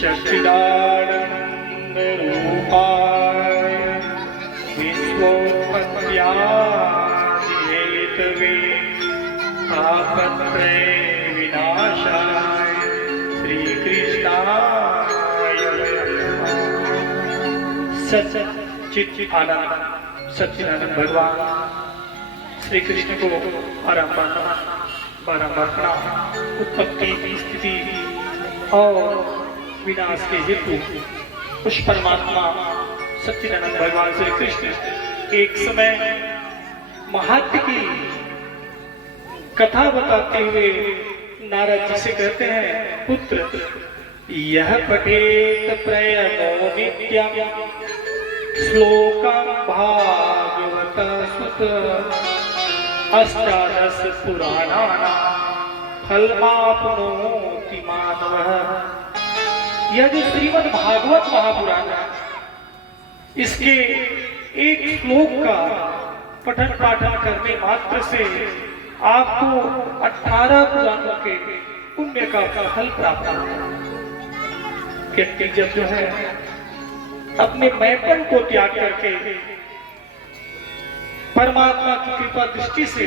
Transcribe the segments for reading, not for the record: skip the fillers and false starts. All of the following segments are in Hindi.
सच्चिदानंद रूपाय विश्वोत्पत्त्यादि हेतवे तापत्रय विनाशाय श्री कृष्णाय सच्चिदानंद भगवान श्री कृष्ण को बारंबार प्रणाम। उत्पत्ति स्थिति और विनाश के हेतु उस परमात्मा सच्चिदानंद भगवान श्री कृष्ण एक समय महात्म की कथा बताते हुए नारद जी से कहते हैं, पुत्र यह पठेत प्रयतो नित्यं श्लोकं भागवत सुत अष्टादश पुराणानां फलमाप्नोति मानवः। यह जो श्रीमद् भागवत महापुराण है, इसके एक श्लोक का पठन पाठन करने मात्र से आपको 18 पुराणों के पुण्य का फल प्राप्त होगा। व्यक्ति जब जो है अपने मैपन को त्याग करके परमात्मा की कृपा दृष्टि से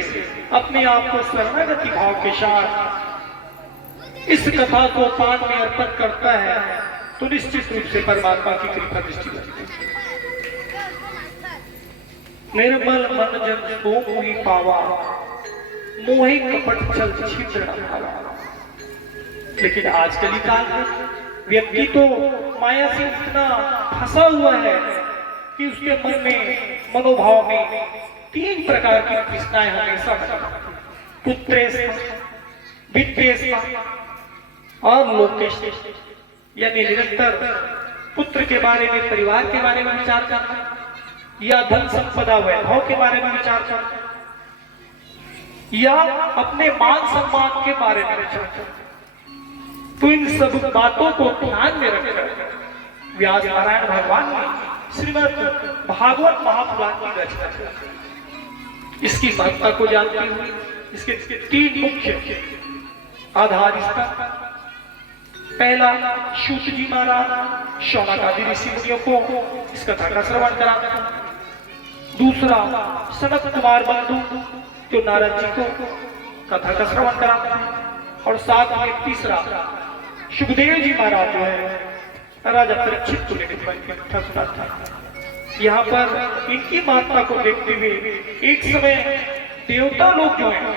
अपने आप को शरणागति भाव के साथ इस कथा को पान में अर्पण करता है तो निश्चित रूप से परमात्मा की कृपा दृष्टि लगती है। निर्मल मन जन को मोहि पावा, मोहि कपट छल छिद्र न भावा। लेकिन आज कली काल में व्यक्ति तो माया से इतना फंसा हुआ है कि उसके मन में मनोभाव में 3 प्रकार की तृष्णाएं हमेशा पुत्रेश, वित्तेश और लोकेश, यानी निरंतर पुत्र के बारे में, परिवार के बारे में विचार करना या धन संपदा वैभव के बारे में विचार करना या अपने मान सम्मान के बारे में विचार करना। तो इन सब बातों को ध्यान में रखकर व्यास नारायण भगवान ने श्रीमद् भागवत महापुराण की रचना की। इसकी महत्ता को जानते हुए इसके 3 मुख्य आधार इसका। पहला, सूत जी महाराज शौनक आदि ऋषि मुनियों को इस कथा का श्रवण कराते हैं। दूसरा, सनत कुमार बंधु जो नारद जी को कथा का श्रवण कराते हैं। और साथ में तीसरा, सुखदेव जी महाराज जो है राजा परीक्षित को लेकर सुना था। यहाँ पर इनकी महत्ता को देखते हुए एक समय देवता लोग जो हैं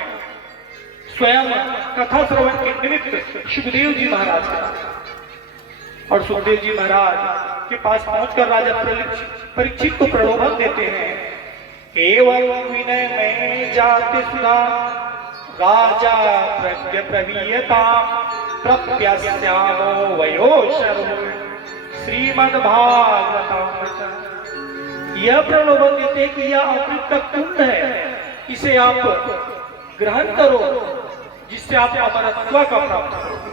स्वयं कथा श्रवण के निमित्त सुखदेव जी महाराज और सुखदेव जी महाराज के पास पहुंचकर राजा परीक्षित को प्रलोभन देते हैं। एवं विनय में जाते सुधा राजा प्रज्ञ प्रवीयता प्रत्यास्यामो वयोशरो श्रीमद्भागवतम्। यह प्रलोभन देते कि यह अमृत का कुंड है, इसे आप ग्रहण करो जिससे आप अमरत्व का प्राप्त करोगे।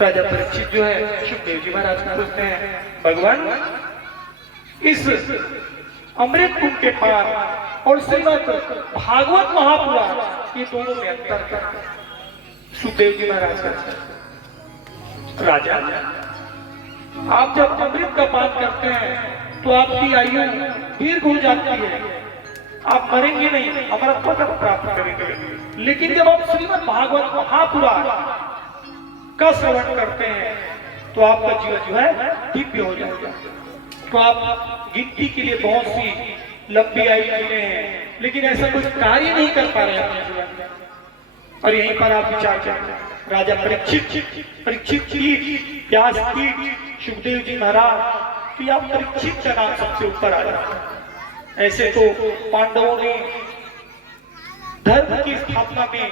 राजा परीक्षित जो है सुखदेव जी महाराज को पूछते हैं, भगवान इस अमृत कुंड के पार और श्रीमद् भागवत महापुराण ये दोनों में अंतर क्या? सुखदेव जी महाराज का, राजा आप जब अमृत का पान करते हैं तो आपकी आयु दीर्घ हो जाती है, आप मरेंगे नहीं, अमरत्व का प्राप्त करेंगे। लेकिन जब आप श्रीमद् भागवत महापुराण का श्रवण करते हैं तो आपका जीवन जो है दिव्य हो जाएगा। तो आप गिनती के लिए बहुत सी लंबी आयु जीते हैं, लेकिन ऐसा कुछ कार्य नहीं कर पा रहे अपने जीवन में। और यहीं पर आप विचार करते हैं, राजा परीक्षित की व्यास की सुखदेव जी महाराज, तो आप परीक्षित का नाम सबसे ऊपर आ जाता है। ऐसे तो पांडवों ने धर्म की स्थापना में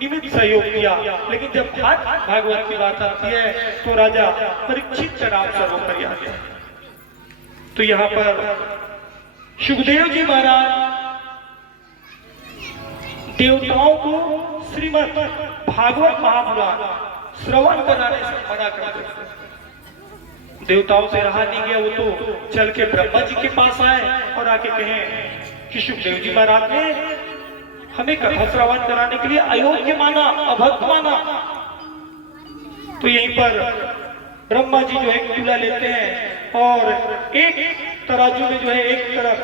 निमित्त सहयोग किया, लेकिन जब भागवत की बात आती है तो राजा परीक्षित का नाम सर्वोपरि आ गया। तो यहाँ पर सुखदेव जी महाराज देवताओं को श्रीमद् भागवत महापुराण श्रवण कराने से मना कर देते। देवताओं से रहा नहीं गया, वो तो चल के ब्रह्मा जी के पास आए और आके कहे कि सुखदेव जी महाराज ने हमें कथा श्रवण कराने के लिए अयोग्य माना, अभक्त माना। तो यहीं पर ब्रह्मा जी जो है एक तुला लेते हैं और एक तराजू में जो है एक तरफ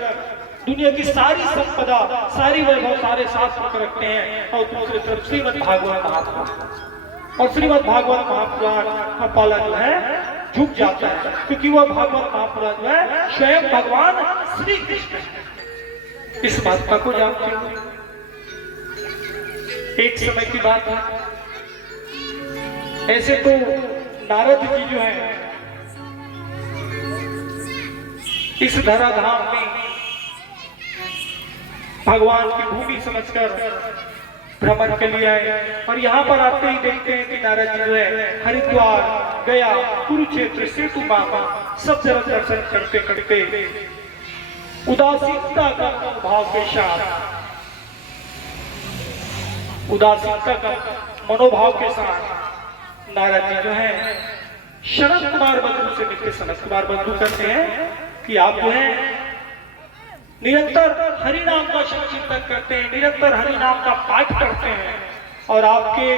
दुनिया की सारी संपदा, सारी वैभव, सारे शास्त्र को रखते हैं और दूसरी तरफ श्रीमद् भागवत महापुराण, और श्रीमद् भागवत महापुराण का पाला जो है झुक जाता है, क्योंकि वह भागवत महापुराण जो है स्वयं भगवान श्री कृष्ण इस बात को जानते हैं। एक समय की बात है, ऐसे तो नारद जी जो है इस धराधाम में भगवान की भूमि समझकर भ्रमण के लिए आए, और यहाँ पर आते ही देखते हैं कि नारद जी जो है हरिद्वार, गया, कुरुक्षेत्र, सेतु बाबा सब जगह दर्शन करते करते उदासीनता का भाव के साथ, उदासीनता का मनोभाव के साथ नारद जी जो है शरद कुमार बंधु से मिलते। सनत कुमार बंधु कहते हैं कि आप जो है निरंतर हरि नाम का संकीर्तन करते हैं, निरंतर हरि नाम का पाठ करते हैं, और आपके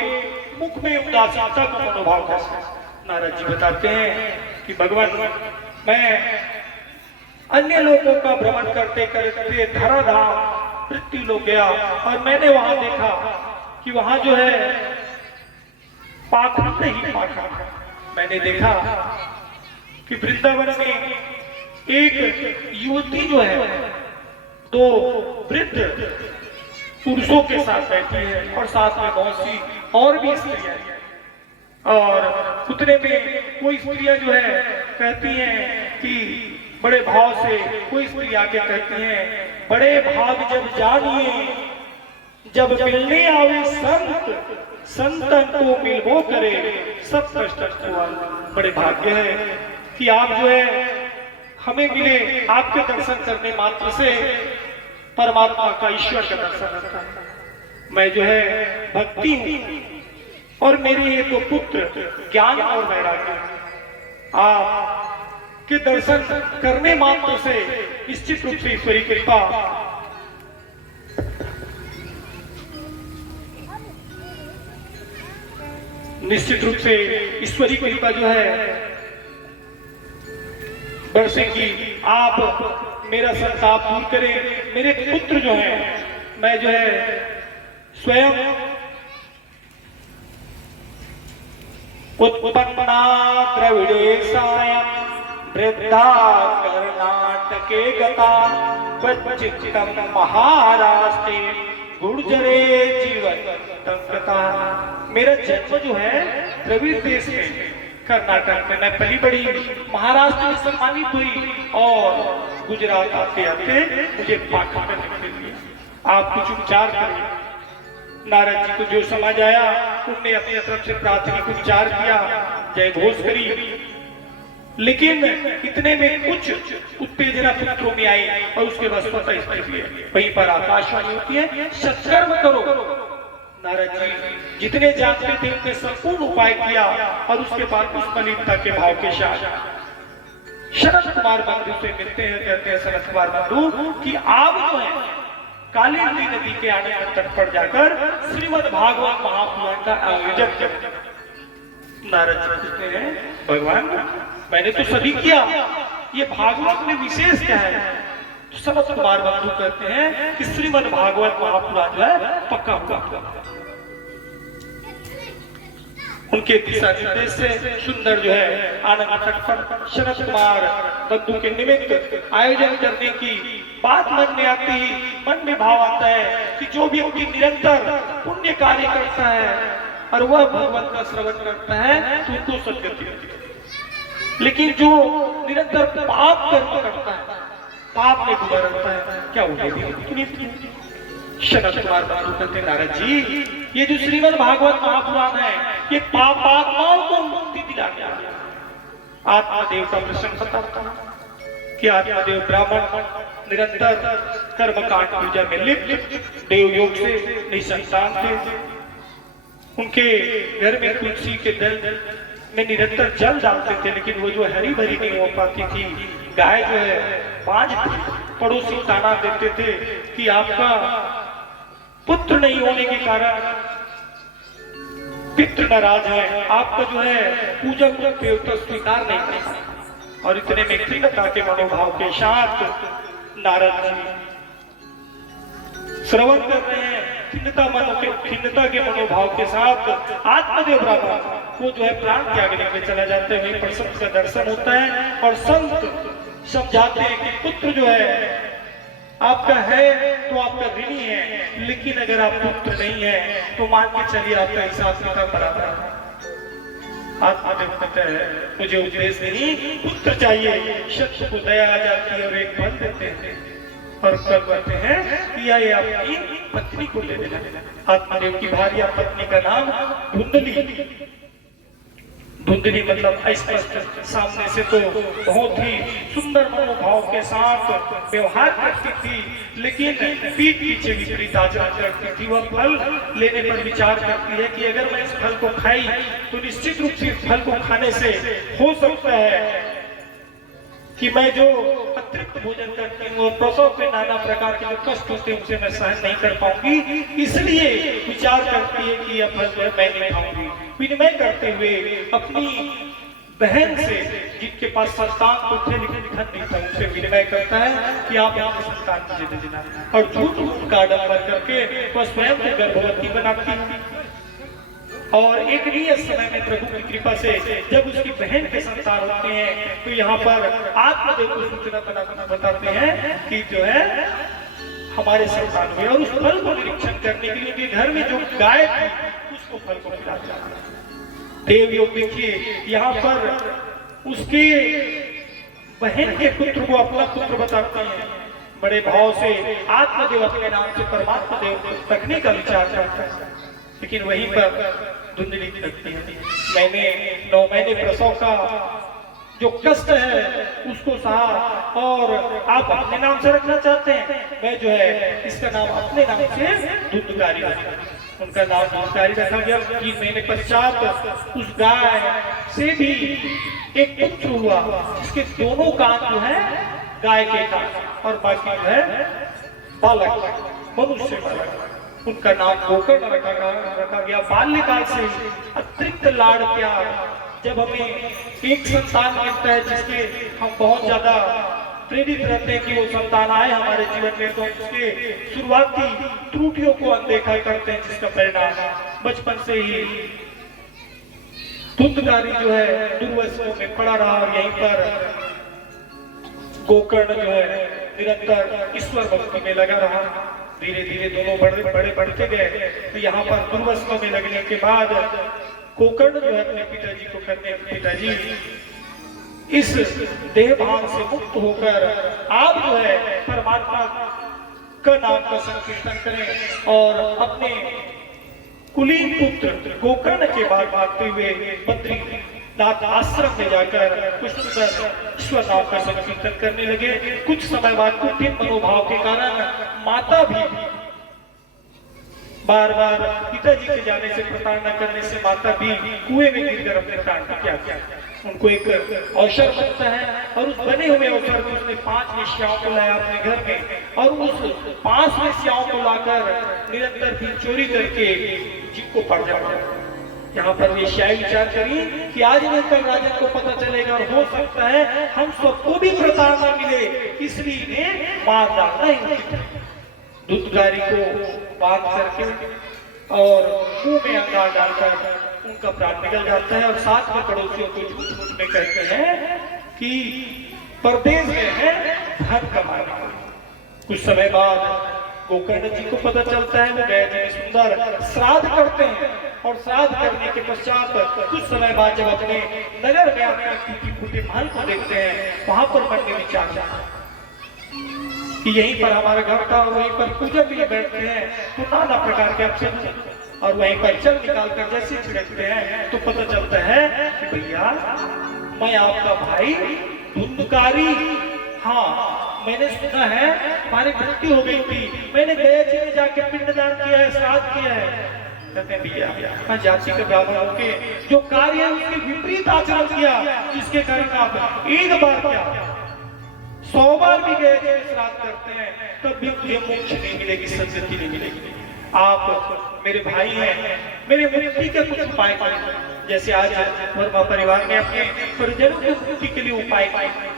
मुख में उदासीनता का मनोभाव कैसा? नारद जी बताते हैं कि भगवान, मैं अन्य लोगों का भ्रमण करते करते धराधाम पृथ्वी लोग गया, और मैंने वहां देखा कि वहां जो है पाखंड ही पाखंड। मैंने देखा कि वृंदावन में एक युवती जो है दो वृद्ध पुरुषों के साथ बैठी है, और साथ में बहुत सी और भी स्त्रियां, और उतने में कोई स्त्रियां जो है कहती हैं कि बड़े भाव से, कोई स्त्री आके कहती हैं, बड़े भाग जब जानिए जब मिलने आवे संत, संतन को मिलबो करे सब कष्ट हुआ। बड़े भाग्य है कि आप जो है हमें मिले, आपके दर्शन करने मात्र से परमात्मा का, ईश्वर का दर्शन होता है। मैं जो है भक्ति हूं, और मेरे ये तो पुत्र ज्ञान और वैराग्य, आप के दर्शन करने मात्र से निश्चित रूप से ईश्वरी कृपा निश्चित रूप से ईश्वरी कृपा जो है बरसेगी। आप मेरा संताप दूर करें। मेरे पुत्र जो है, मैं जो है स्वयं उत्पन्ना द्रविड़ेशायं वृद्धा कर्नाटके गता वच्चित्तम महाराष्ट्रे गुर्जरे जीवन तंगता। मेरा जन्म जो है द्रविड़ देश में, कर्नाटक में, मैं पली बड़ी महाराष्ट्र में सम्मानित हुई, और गुजरात आते आते मुझे पाखंड में निकल दिया। आप कुछ उपचार करिए। नारद जी को जो समझ आया उनने अपनी तरफ से प्राथमिक उपचार किया, जय घोष करी, लेकिन इतने में कुछ उत्तेजना पुत्रों में आई, और उसके बाद स्वतः स्थिति है। वहीं पर आकाशवाणी होती है, सत्कर्म करो। नारद जी जितने जानते थे उनने संपूर्ण उपाय किया, और उसके बाद उस मलिनता के भाव के साथ शरद कुमार बंधु से मिलते हैं। कहते हैं शरद कुमार बंधु कि आप जो है काली नदी के आने तट पर जाकर श्रीमद् भागवत महापुराण का आयोजन करते हैं। नारद जी पूछते हैं, भगवान मैंने तो सभी किया, ये भागवत में विशेष क्या है? तो शरद कुमार बंधु कहते हैं कि श्रीमद् भागवत महापुराण जो है पक्का हुआ। उनके दिशा निर्देश से सुंदर जो है आनंद तट पर शरद कुमार बंधु के निमित्त आयोजन करने की बात मन में आती ही मन में भाव आता है कि जो व्यक्ति निरंतर पुण्य कार्य करता है और वह भगवान का श्रवण करता है तो उनको सदगति होती है, लेकिन जो निरंतर पाप कर्म करता है, पाप में डूबा रहता है, क्या उन्हें? शरद कुमार बंधु कहते हैं, नारद जी ये जो श्रीमद् भागवत महापुराण है ये पापात्माओं को मुक्ति दिलाने वाला है। आत्मदेव का प्रसंग बताता है कि आत्मदेव ब्राह्मण निरंतर कर्मकांड पूजा में लिप्त, देव योग से निसंतान थे। उनके घर में तुलसी के दल में निरंतर जल डालते थे, लेकिन वो जो हरी भरी नहीं हो पाती थी। गाय जो है बाज पड़ोसी ताना देते थे कि आपका पुत्र नहीं होने के कारण पितृ नाराज है, आपका जो है पूजा को देवता स्वीकार नहीं करता। और इतने में खिन्नता के मनोभाव के साथ नारद जी श्रवण कर रहे हैं, खिन्नता के मनोभाव के साथ आत्मदेव ब्राह्मण वो जो है प्राण त्याग लेके चला जाते हैं। पर संत का दर्शन होता है और संत समझाते हैं कि पुत्र जो है आपका है तो आपका ऋणी है, लेकिन अगर आप पुत्र नहीं है तो मान के चलिए आपका हिसाब किताब बराबर है। आत्मदेव कहते हैं मुझे उपदेश नहीं, पुत्र चाहिए। शत्रु को दया आ जाती है और एक बल देते हैं और कल कहते हैं कि ये अपनी पत्नी को दे देना। आत्मदेव की भार्या पत्नी का नाम धुंधली। धुंधली मतलब स्पष्ट सामने से तो बहुत ही सुंदर मनोभाव के साथ व्यवहार करती थी, लेकिन पीठ पीछे विपरीत आचरण करती थी। वह फल लेने पर विचार करती है कि अगर मैं इस फल को खाई तो निश्चित रूप से इस फल को खाने से हो सकता है कि मैं जो अतिरिक्त भोजन करती हूँ और प्रसव के नाना प्रकार के जो कष्ट होते हैं उसे मैं सहन नहीं कर पाऊंगी, इसलिए विचार करती है कि यह फल जो है मैं नहीं खाऊंगी। विनिमय करते हुए अपनी बहन से, जिनके पास संतान तो थे लेकिन धन नहीं था, उनसे विनिमय करता है कि आप अपने संतान मुझे दे देना। और झूठ का आडंबर करके वह स्वयं को गर्भवती बनाती है। और एक नियत समय में प्रभु की कृपा से जब उसकी बहन के संतान होते हैं तो यहाँ पर आत्मदेव को सूचना बताते हैं कि जो है हमारे संतान हुए। और उस फल को निरीक्षण करने के लिए घर में जो गाय थी उसको फल को खिलाते हैं। देव योग देखिए, यहाँ पर उसके बहन के पुत्र को अपना पुत्र बताते हैं। बड़े भाव से आत्मदेव अपने नाम से परमात्मा देव को रखने का विचार करता है, लेकिन वहीं पर धुंधली लगती है। मैंने 9 महीने प्रसव का जो कष्ट है उसको सहा और आप अपने नाम से रखना चाहते हैं, मैं जो है इसका नाम अपने नाम से धुंधकारी रखा। उनका नाम धुंधकारी रखा गया। 3 महीने पश्चात उस गाय से भी एक पुत्र हुआ, जिसके दोनों कान जो है गाय के कान और बाकी जो है बालक, मनुष्य बालक। उनका नाम गोकर्ण रखा गया। बाल्यकाल से अतिरिक्त लाड़ प्यार, जब हमें एक संतान मिलता है जिसके हम बहुत ज्यादा प्रेरित रहते हैं कि वो संतान आए हमारे जीवन में, तो उसके शुरुआती त्रुटियों को अनदेखा करते हैं, जिसका परिणाम बचपन से ही धुंधकारी जो है दुर्व्यसनों में पड़ा रहा। और यहीं पर गोकर्ण जो है निरंतर ईश्वर भक्ति में लगा रहा। धीरे धीरे दोनों बड़े बढ़ते गए। तो यहाँ पर दुर्व्यसनों में लगने के बाद गोकर्ण जो है अपने पिताजी को कहते हैं, पिताजी इस देह भान से मुक्त होकर आप जो है परमात्मा का नाम का संकीर्तन करें और अपने कुलीन पुत्र गोकर्ण के बाद भागते हुए बद्रीनाथ आश्रम में जाकर पुष्पकर ईश्वर नाम का संकीर्तन करने लगे। कुछ समय बाद कुटिल मनोभाव के कारण माता भी बार बार पिताजी के जाने से प्रताड़ना करने से माता भी कुएं में गिरकर अपने प्राण को त्याग दिया। उनको एक अवसर बनता है और उस बने हुए अवसर में उसने 5 वेश्याओं को लाया अपने घर में और उस 5 वेश्याओं को लाकर निरंतर भी चोरी करके जिनको पड़ जाता। यहाँ पर वेश्याएं विचार करी कि आज नहीं कल राजन को पता चलेगा और हो सकता है हम सबको भी प्रताड़ना मिले, इसलिए इन्हें मार डालना ही उचित है। धुंधकारी को बांध करके और मुंह में अंगार डालकर उनका प्राण निकल जाता है और साथ में पड़ोसियों को झूठ में कहते हैं कि परदेश में है धन कमाने। कुछ समय बाद गोकर्ण जी को पता चलता है, वो गया जी में सुंदर श्राद्ध करते हैं और श्राद्ध करने के पश्चात कुछ समय बाद जब अपने नगर में अपने टूटी फूटी महल को देखते हैं, वहां पर मन में विचार जाता है कि यहीं पर हमारा घर था और वहीं पर पूजा के लिए बैठते हैं तो नाना प्रकार के अवसर, और वहीं पर चल निकाल कर जैसे छिड़कते हैं तो पता चलता है कि भैया मैं आपका भाई धुंधकारी, हाँ मैंने सुना है हमारी मृत्यु हो गई थी, मैंने गया जी में जाके पिंडदान किया है, श्राद्ध किया है। कहते हैं भैया जाति के ब्राह्मण होके जो कार्य है उसके विपरीत आचरण किया, जिसके कारण आप एक बार क्या 100 बार भी गए श्राद्ध करते हैं तब भी मुझे मोक्ष नहीं मिलेगी, सद्गति नहीं मिलेगी। आप मेरे भाई हैं, मेरे मुक्ति के कुछ उपाय करें। जैसे आज वर्मा परिवार ने अपने परिजनों की मुक्ति के लिए उपाय किए,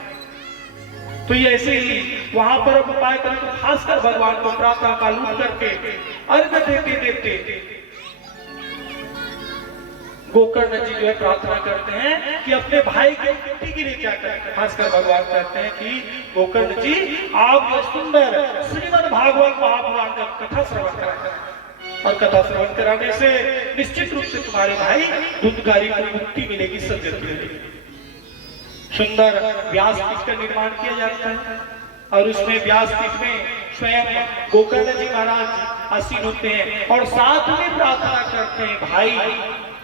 तो ये ऐसे ही वहां पर अब उपाय करें तो खासकर भगवान को प्रातः काल उठ करके अर्घ देते देते गोकर्ण जी जो है प्रार्थना करते हैं कि अपने भाई की मुक्ति के लिए क्या करें। खासकर भगवान कहते हैं कि गोकर्ण जी आप जो सुंदर श्रीमद् भागवत महापुराण का कथा श्रवण करें, और कथा श्रवण कराने से निश्चित रूप से तुम्हारे भाई धुंधकारी को मुक्ति मिलेगी, सद्गति मिलेगी। सुंदर व्यास पीठ का निर्माण किया जाता है और उसमें व्यास पीठ में स्वयं गोकर्ण जी महाराज आसीन होते हैं और साथ में प्रार्थना करते हैं, भाई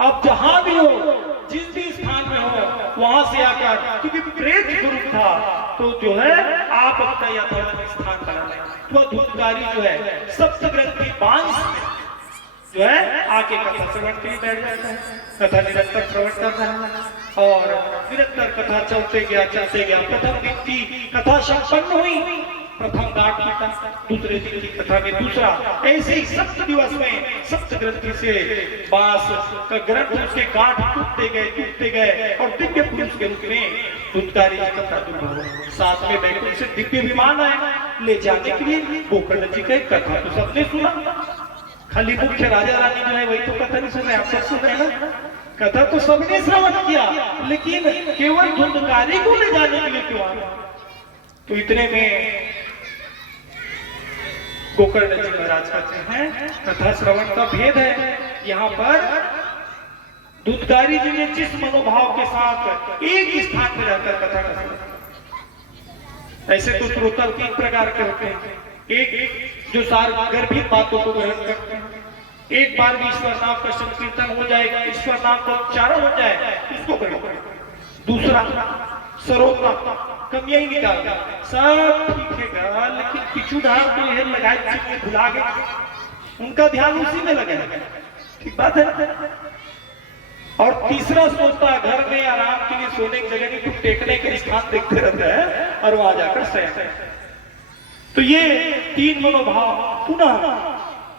अब जहां भी हो, जिस भी स्थान में हो, वहां से आकर, क्योंकि प्रेत स्वरूप था तो जो है आप अपना यथावत स्थान बना लें। तो धुंधकारी जो है सप्त ग्रंथि बांस जो है आके कथा श्रवण के लिए बैठ जाता है, कथा निरंतर श्रवण करता है और निरंतर कथा चलते गया। प्रथम दिन की कथा संपन्न हुई, प्रथम घाट टूटा, दूसरे दिन की कथा में दूसरा, ऐसे ही सप्त दिवस में सप्त ग्रंथि से बांस का ग्रंथ उसके गांठ टूटते गए और दिव्य पुरुष के रूप में धुंधकारी जी का प्रादुर्भाव हुआ। साथ में बैकुंठ से दिव्य विमान आए ले जाने के लिए। गोकर्ण जी का कथा तो सबने सुना, खाली मुख्य राजा रानी जो है वही तो कथा नहीं सुन रहे, आप सब सुन रहे ना। कथा तो सबने श्रवण किया, लेकिन केवल धुंधकारी को ले जाने के लिए क्यों आया? तो इतने में गोकर्ण जी महाराज कहते हैं कथा श्रवण का भेद है। यहाँ पर धुंधकारी जी ने जिस मनोभाव के साथ एक ही स्थान पर रहकर कथा का श्रवण, ऐसे तो श्रोता 3 प्रकार के होते हैं। एक जो सार्वगर्भिक बातों को ग्रहण करते हैं, एक बार भी ईश्वर नाम का संकीर्तन हो जाएगा, ईश्वर नाम का उच्चारण हो जाए उसको ग्रहण करें। दूसरा सरोता कमियां ही निकालता, सब ठीक है लेकिन पिछू धार तो यह लगाए भुला गए, उनका ध्यान उसी में लगे, ठीक बात है। और तीसरा सोचता घर में आराम के लिए सोने की जगह नहीं, टेकने के स्थान देखते रहता है और वहां जाकर शयन। तो ये 3 मनोभाव पुनः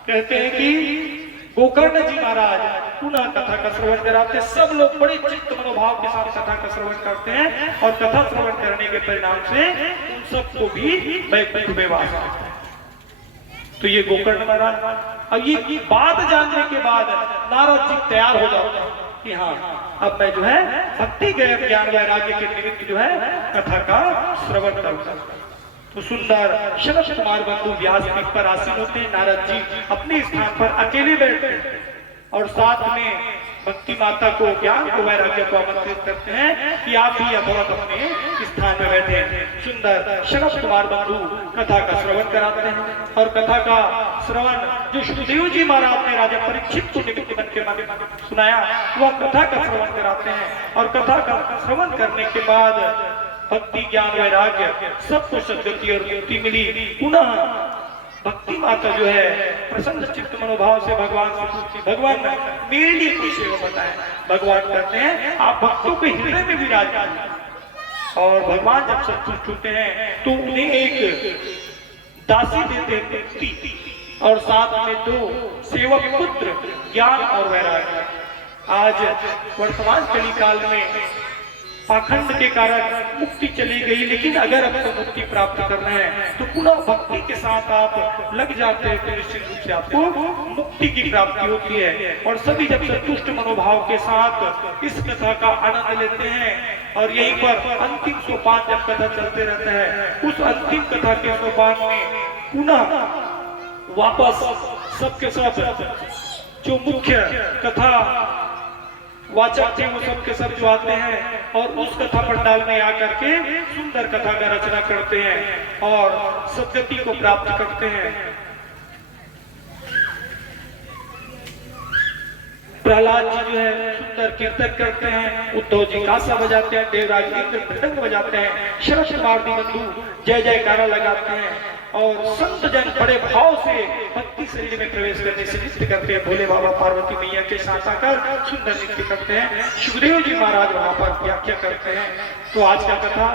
कहते हैं कि गोकर्ण जी महाराज पुनः कथा का श्रवण कराते। सब लोग बड़े चित्त मनोभाव के साथ कथा का श्रवण करते हैं और कथा श्रवण करने के परिणाम से उन सबको भी वैकुंठ में वास होता है। तो ये गोकर्ण महाराज, अब ये बात जानने के बाद नारद जी तैयार हो जाते हैं कि हाँ अब मैं जो है भक्ति ज्ञान वैराग्य के निमित्त जो है कथा का श्रवण करूंगा। तो सुंदर शरद कुमार बंधु व्यास पीठ पर आसीन होते हैं, नारद जी अपने स्थान पर अकेले बैठते हैं और साथ में भक्ति माता को ज्ञान को वैराग्य को आमंत्रित करते हैं कि आप भी अथवा अपने स्थान में बैठे। सुंदर शरद कुमार बंधु कथा का श्रवण कराते हैं और कथा का श्रवण जो सुखदेव जी महाराज ने राजा परीक्षित को निमित्त बन के सुनाया, वह कथा का श्रवण कराते हैं और कथा का श्रवण करने के बाद भक्ति ज्ञान वैराग्य सबको सद्गति और मुक्ति मिली। पुनः भक्ति माता जो है प्रसन्न चित्त मनोभाव से भगवान से पूछती, भगवान मेरे लिए कोई सेवा बताएं। भगवान कहते हैं आप भक्तों के हृदय में विराजमान हैं। और भगवान जब संतुष्ट होते हैं तो उन्हें एक दासी देते हैं मुक्ति और साथ में 2 सेवक पुत्र ज्ञान और वैराग्य। आज वर्तमान कली काल में पाखंड के कारण मुक्ति चली गई, लेकिन अगर आपको मुक्ति प्राप्त करना है तो पुनः भक्ति के साथ आप लग जाते हैं तो निश्चित रूप से आपको मुक्ति की प्राप्ति होती है। और सभी जब संतुष्ट मनोभाव के साथ इस कथा का आनंद लेते हैं और यहीं पर अंतिम सोपान जब कथा चलते रहता है, उस अंतिम कथा के सोपान में पुनः वापस सबके सब जो मुख्य कथा वाचक थे वो सब के सब जो आते हैं और उस कथा पंडाल में आकर के सुंदर कथा का रचना करते हैं और सद्गति को प्राप्त करते हैं। प्रहलाद जी जो है सुंदर कीर्तन करते हैं, उद्धव जी कासा बजाते हैं, देवराज इंद्र मृदंग बजाते हैं, शरद कुमार बंधु जय जयकारा लगाते हैं और संत जन बड़े भाव से भक्ति शरीर में प्रवेश करने से नृत्य करते हैं। भोले बाबा पार्वती मैया के साथ आकर सुंदर नृत्य करते हैं। सुखदेव जी महाराज वहां पर व्याख्या करते हैं। तो आज का कथा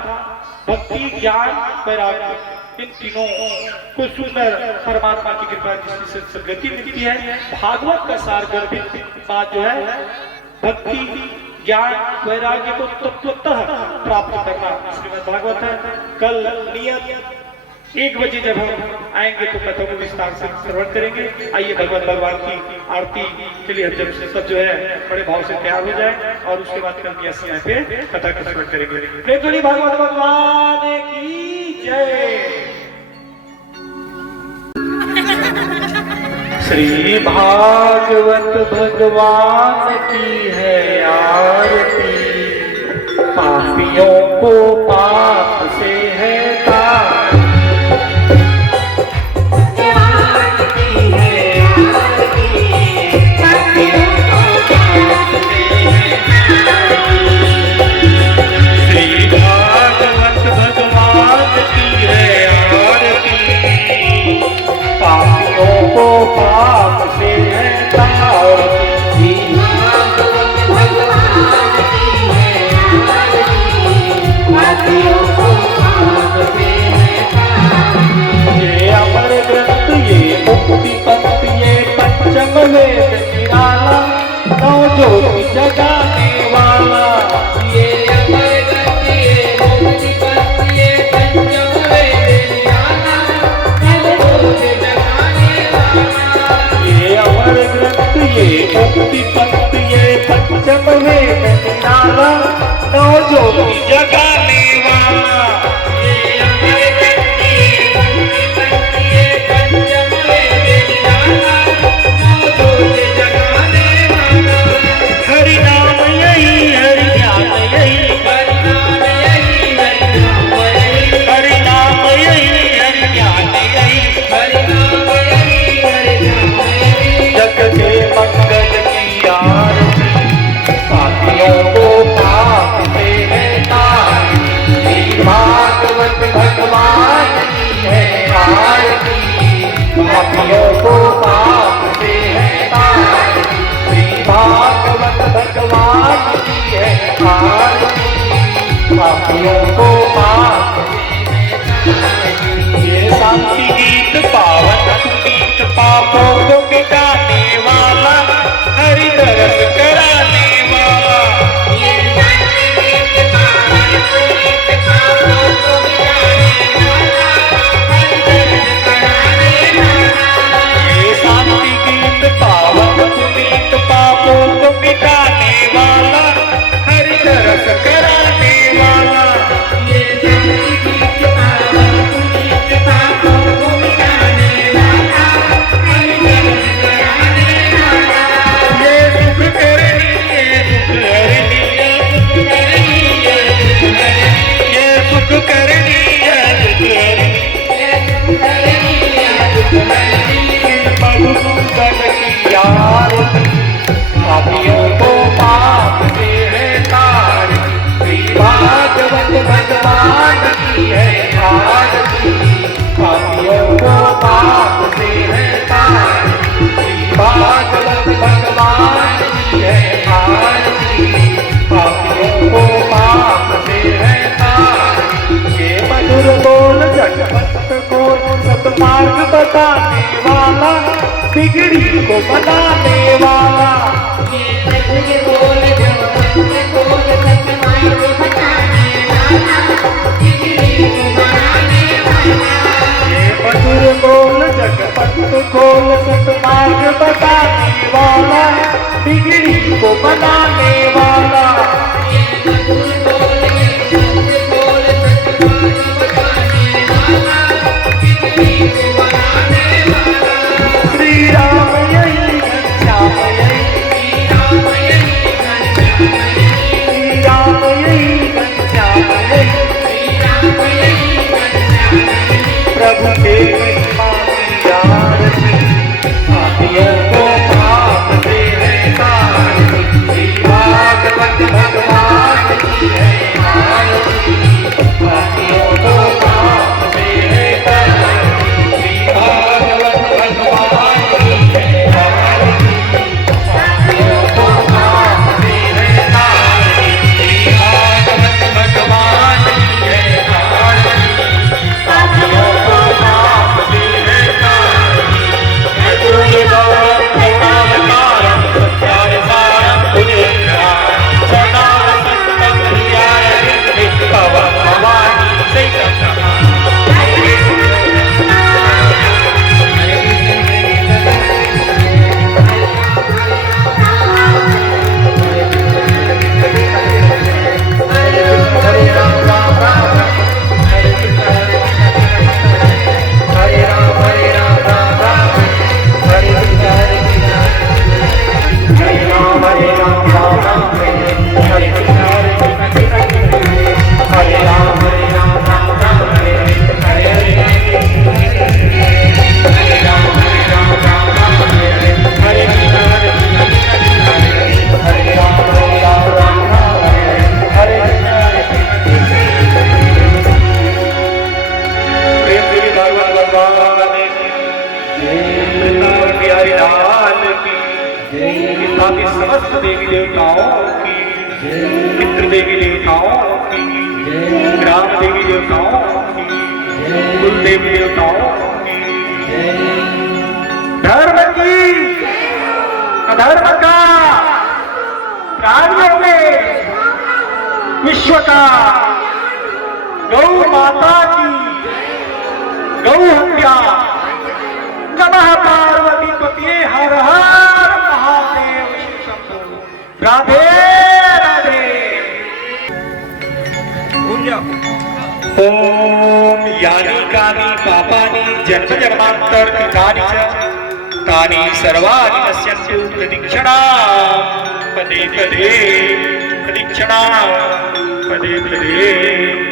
भक्ति ज्ञान वैराग्य इन तीनों को सुंदर परमात्मा की कृपा जिससे सदगति मिलती है। भागवत का सार गर्भित बात जो है भक्ति ज्ञान वैराग्य को तत्वतः प्राप्त करना श्रीमद् भागवत है। कल नियत 1 बजे जब हम आएंगे तो कथा को विस्तार से श्रवण करेंगे। आइए भगवान भगवान की आरती के लिए हम जब सब जो है बड़े भाव से तैयार हो जाए और उसके बाद कल के समय पे कथा का श्रवण करेंगे। प्रेम भगवान भगवान की जय। श्री भागवत भगवान की है आरती, पापियों को पाप से है पाप से है ये अमर ग्रंथ ये मुक्ति पंथ ये पंचम वेद निराला, नौ ज्योति जगाने वाला। ये अमर ग्रंथ ये मुक्ति पंथ ये पंचम वेद निराला, नौ ज्योति जगाने वाला। ये अमर ग्रंथ ये मुक्ति पंथ ये पंचम वेद निराला, नौ ज्योति जगाने वाला। ये शांति गीत पावन गीत पापों को मिटाने वाला, हरि दरस कराने वाला। ये शांति गीत पावन गीत पापों को मिटाने वाला, हरि दरस कराने वाला। ये शांति गीत पावन गीत पापों को मिटाने वाला, हरि दरस कराने वाला। पापियों को पाप से है तार, श्री भागवत भगवान की है आरती। पापियों को पाप से है तार, श्री भागवत भगवान की है आरती। पापियों को पाप से है तार। ये मधुर बोल जगवंत को सतमार्ग बताने वाला, बिगड़ी को बनाने वाला। ये मधुर बोल जगवंत को सतमार्ग बताने वाला, बिगड़ी को बनाने वाला। ये मधुर बोल जगवंत को सतमार्ग बताने वाला, बिगड़ी को बनाने वाला। ये मधुर बोल जगवंत को सतमार्ग बताने वाला, बिगड़ी को बनाने वाला। श्री राम यही घनश्याम यही, श्री राम यही घनश्याम यही, श्री राम यही घनश्याम यही, श्री राम यही घनश्याम यही। प्रभु के महिमा की आरती, पापियों को पाप से है तार, श्री भागवत भगवान की है आरती। पापियों को पाप से है तार, श्री भागवत भगवान की है आरती। पापियों को पाप से है तार, श्री भागवत भगवान की है आरती। पापियों देवी देवताओं की, मित्र देवी देवताओं की, ग्राम देवी देवताओं की, कुल देवी देवताओं की, धर्म की, अधर्म का, प्राणियों में, विश्व का, गौ माता की, गौ हत्या, नमः पार्वती पतिये हर हर महादेव शिव शंभो। राधे राधे। ओम यानी कानि पापानि जन्म जन्मांतर कृतानि च तानि सर्वाणि नश्यन्तु प्रदक्षिणा पदे पदे, प्रदक्षिणा पदे पदे।